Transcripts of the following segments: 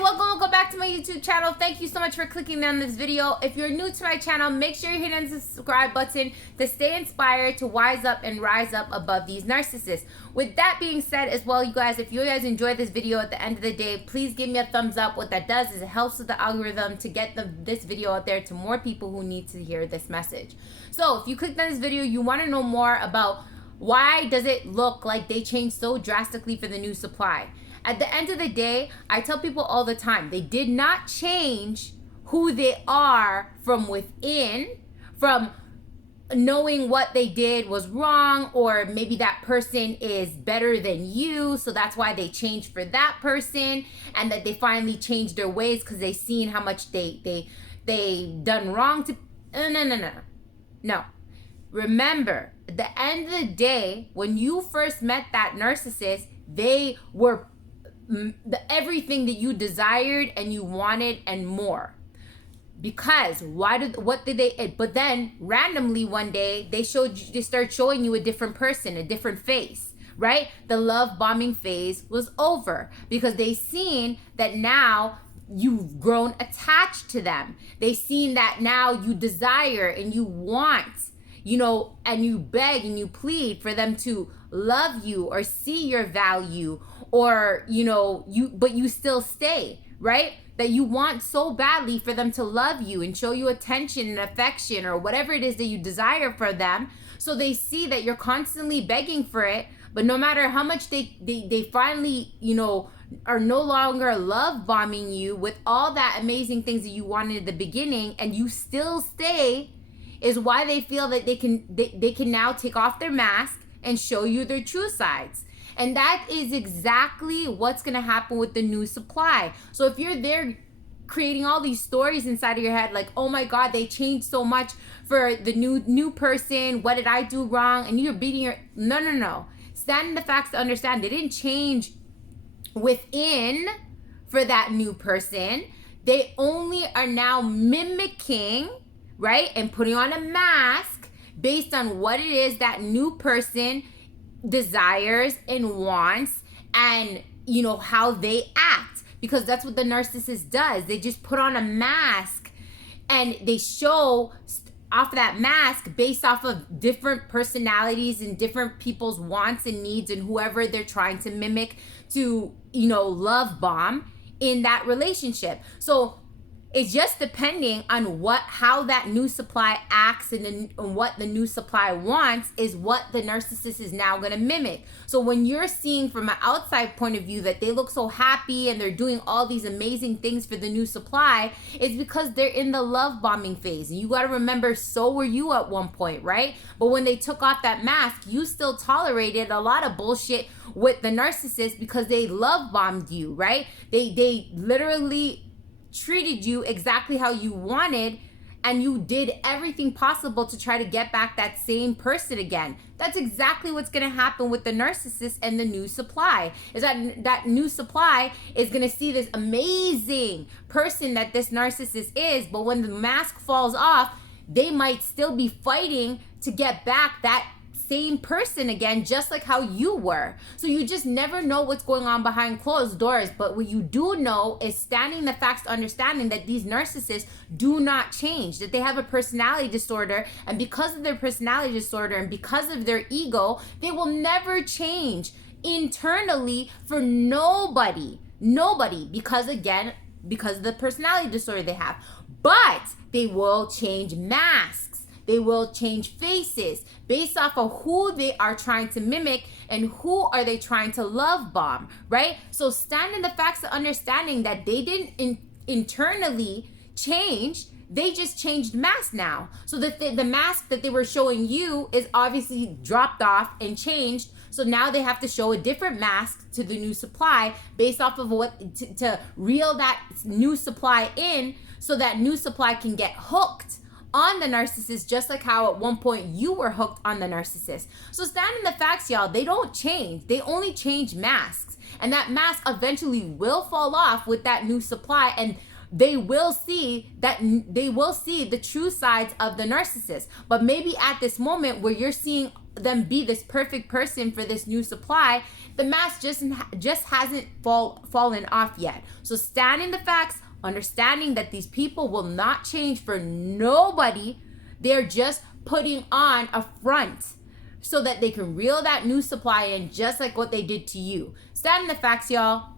welcome back to my YouTube channel. Thank you so much for clicking on this video. If you're new to my channel, make sure you hit the subscribe button to stay inspired to wise up and rise up above these narcissists. With that being said as well, you guys, if you guys enjoyed this video at the end of the day, please give me a thumbs up. What that does is it helps with the algorithm to get this video out there to more people who need to hear this message. So if you clicked on this video, you want to know more about why does it look like they changed so drastically for the new supply. At the end of the day, I tell people all the time, they did not change who they are from within, from knowing what they did was wrong, or maybe that person is better than you, so that's why they changed for that person, and that they finally changed their ways because they seen how much they done wrong to. No. Remember, at the end of the day, when you first met that narcissist, they were everything that you desired and you wanted and more. Because what did they? But then randomly one day they start showing you a different person, a different face, right? The love bombing phase was over because they seen that now you've grown attached to them. They seen that now you desire and you want, and you beg and you plead for them to love you or see your value, or but you still stay, right? That you want so badly for them to love you and show you attention and affection or whatever it is that you desire for them. So they see that you're constantly begging for it, but no matter how much they finally are no longer love bombing you with all that amazing things that you wanted at the beginning, and you still stay, is why they feel that they can now take off their mask and show you their true sides. And that is exactly what's going to happen with the new supply. So if you're there creating all these stories inside of your head, like, oh my God, they changed so much for the new person. What did I do wrong? And you're beating your... No. Stand in the facts to understand. They didn't change within for that new person. They only are now mimicking, right? And putting on a mask based on what it is that new person desires and wants, and how they act, because that's what the narcissist does. They just put on a mask and they show off that mask based off of different personalities and different people's wants and needs and whoever they're trying to mimic to love bomb in that relationship. So it's just depending on how that new supply acts and what the new supply wants is what the narcissist is now going to mimic. So when you're seeing from an outside point of view that they look so happy and they're doing all these amazing things for the new supply, it's because they're in the love bombing phase. And you got to remember, so were you at one point, right? But when they took off that mask, you still tolerated a lot of bullshit with the narcissist because they love bombed you, right? They literally treated you exactly how you wanted, and you did everything possible to try to get back that same person again. That's exactly what's going to happen with the narcissist and the new supply. Is that new supply is going to see this amazing person that this narcissist is, but when the mask falls off, they might still be fighting to get back that same person again, just like how you were. So you just never know what's going on behind closed doors. But what you do know is standing the facts, understanding that these narcissists do not change, that they have a personality disorder, and because of their personality disorder and because of their ego, they will never change internally for nobody, because of the personality disorder they have. But they will change masks. They will change faces based off of who they are trying to mimic and who are they trying to love bomb, right? So stand in the facts of understanding that they didn't internally change. They just changed mask now. So the mask that they were showing you is obviously dropped off and changed. So now they have to show a different mask to the new supply based off of what to reel that new supply in, so that new supply can get hooked on the narcissist, just like how at one point you were hooked on the narcissist. So stand in the facts, y'all. They don't change. They only change masks. And that mask eventually will fall off with that new supply. And they will see the true sides of the narcissist. But maybe at this moment where you're seeing them be this perfect person for this new supply, the mask just hasn't fallen off yet. So stand in the facts, understanding that these people will not change for nobody. They're just putting on a front so that they can reel that new supply in, just like what they did to you. Stand in the facts, y'all.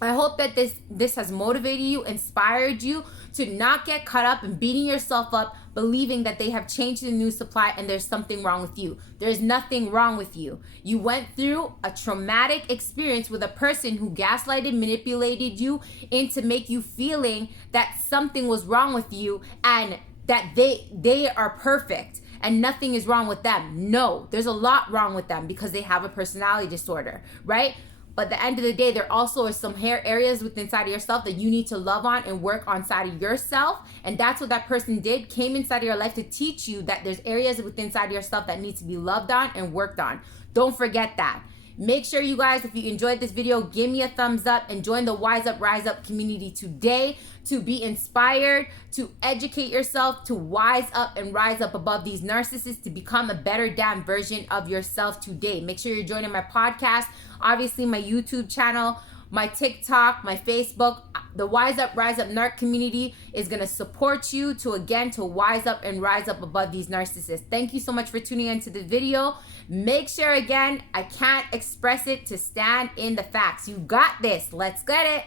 I hope that this has motivated you, inspired you to not get caught up in beating yourself up, believing that they have changed the new supply and there's something wrong with you. There's nothing wrong with you. You went through a traumatic experience with a person who gaslighted, manipulated you into make you feeling that something was wrong with you and that they are perfect and nothing is wrong with them. No, there's a lot wrong with them because they have a personality disorder, right? But at the end of the day, there also are some areas within inside of yourself that you need to love on and work on inside of yourself. And that's what that person did, came inside of your life to teach you that there's areas within inside of yourself that need to be loved on and worked on. Don't forget that. Make sure you guys, if you enjoyed this video, give me a thumbs up and join the Wise Up, Rise Up community today to be inspired, to educate yourself, to wise up and rise up above these narcissists, to become a better damn version of yourself today. Make sure you're joining my podcast, obviously my YouTube channel, my TikTok, my Facebook. The Wise Up, Rise Up NARC community is going to support you to wise up and rise up above these narcissists. Thank you so much for tuning into the video. Make sure, again, I can't express it, to stand in the facts. You got this. Let's get it.